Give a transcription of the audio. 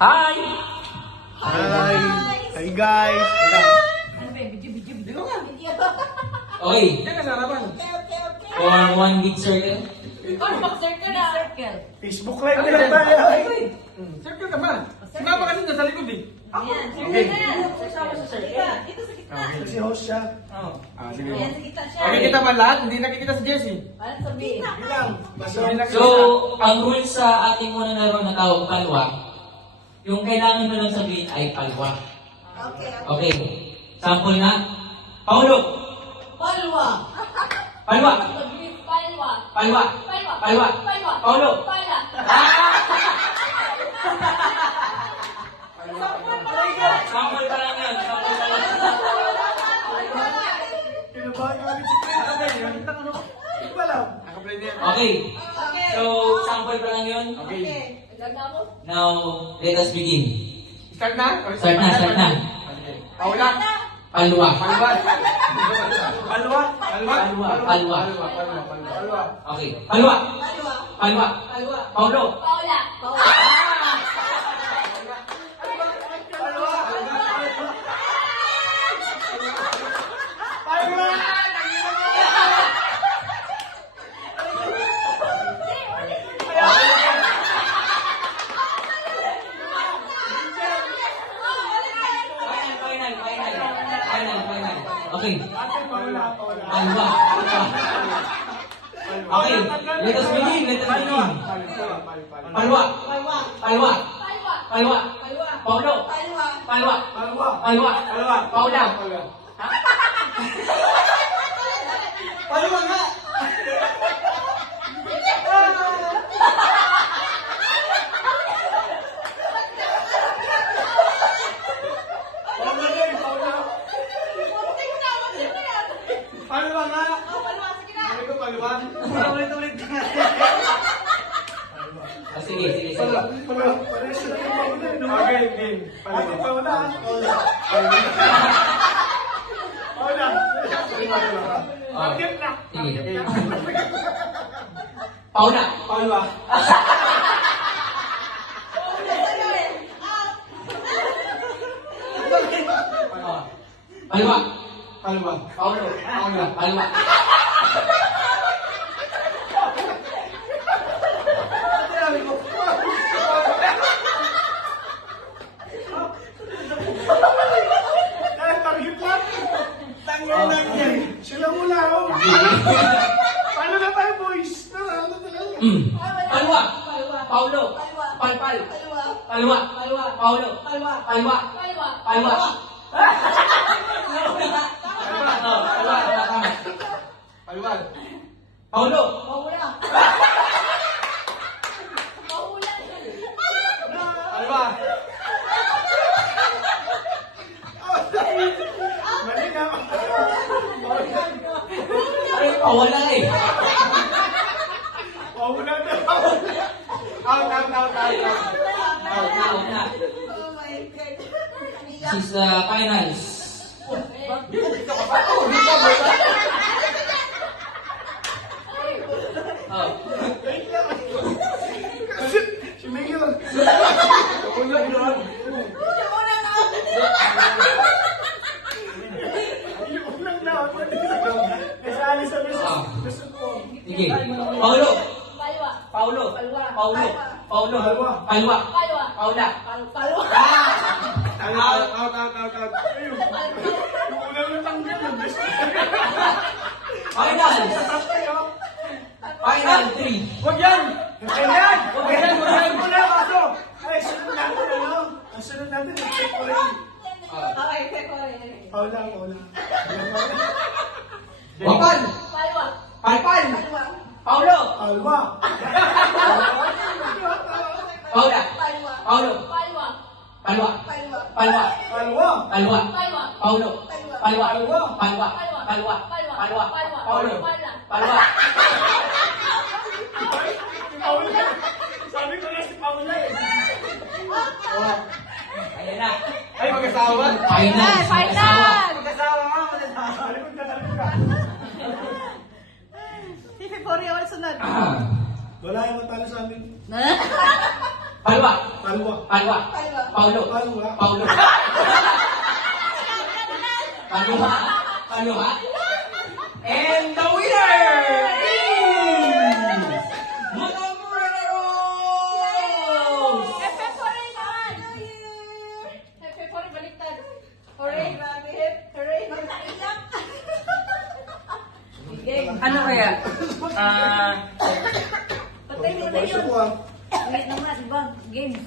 Hi! Hi! Hi guys! Okay, Diyan ka sa harapan. for one big circle. Facebook live na lang tayo! Circle ka ba? Si Mama kasi nasa likod eh. Si host siya. Oo. Sige. Nakikita ba lahat? Hindi nakikita si Jessie. So, ang rules sa ating unang laro na tawag palwa, yung kailangan mo lang sabihin ay palwa. Okay. Sample na. Paulo. Palwa. Palwa. Palwa. Paulo. Sample pa lang yan. Sample pa lang. Kinabahan ka ulit si Chris. Hindi ba lang? Nakaplay na yan. Okay. So, sample pa lang yun. Okay. Now, let us begin. Start na? Start na, start na. Paula. Palwa. Palwa. Alwa? Palwa. Palwa. Palwa. Okay. Palwa. Palwa. Paulo. Final. Okay. Paula. Palwa. Okay. Let us begin. Palwa. Palwa. Paulo. Palwa. Paula. Palwa nga! Paula din, Paula! Palwa nga! Sabi ko palwa. Ulit-ulit nga. Sige. Palwa. Pares na yung Paula. Okay, game. Ate Paula. Paula. Market na. Sige. Paula. Palwa. Palwa. Palwa. Paulo. Palwa. Target lang. Tangyan lang yan. Sila muna ako. Paano na tayo, boys? Tara, ano talaga? Palwa. Paulo. Palpal. Palwa. Paulo. Palwa. Palwa. Paulo. Palwa. Mali na. Ay, pawala eh. Paula na. Out. Out na. This is the finals. Oh. Si Miguel. Ako na yun. Yung unang laban. Kasali sa Ah. gusto ko. Sige. Paulo. Paulo. Paulo. Palwa. Palwa. Paula. Out. Ayun. Yung unang natanggal. Yung gusto ko. Final. Tatay, oh. Final 3. Huwag yan! Ayan! Ayan, ayan. Wala, baso! Ay, sunod natin, ano? Ang sunod natin, check ko rin. Paula. Wapal. Palpal. Paulo. Alwa. Paula. Paulo. Palwa. Palwa. Alwa. Palwa. Paulo. Palwa. Palwa. Palwa. Paulo. Palwa. Paula. Sabi ko na si Paula eh. Ayan na. Ay, mag-asawa. Final. Mag-asawa nga, Sabi ko ka. February sunod. Wala yung matalo sa amin. Palwa. Palwa. Palwa. Paulo. Palwa. Paulo. Palwa. Palwa. And the winner is Monomoreros! Ano kaya? Patay mo na Gusto yun. ko ah. Wait naman, ibang games.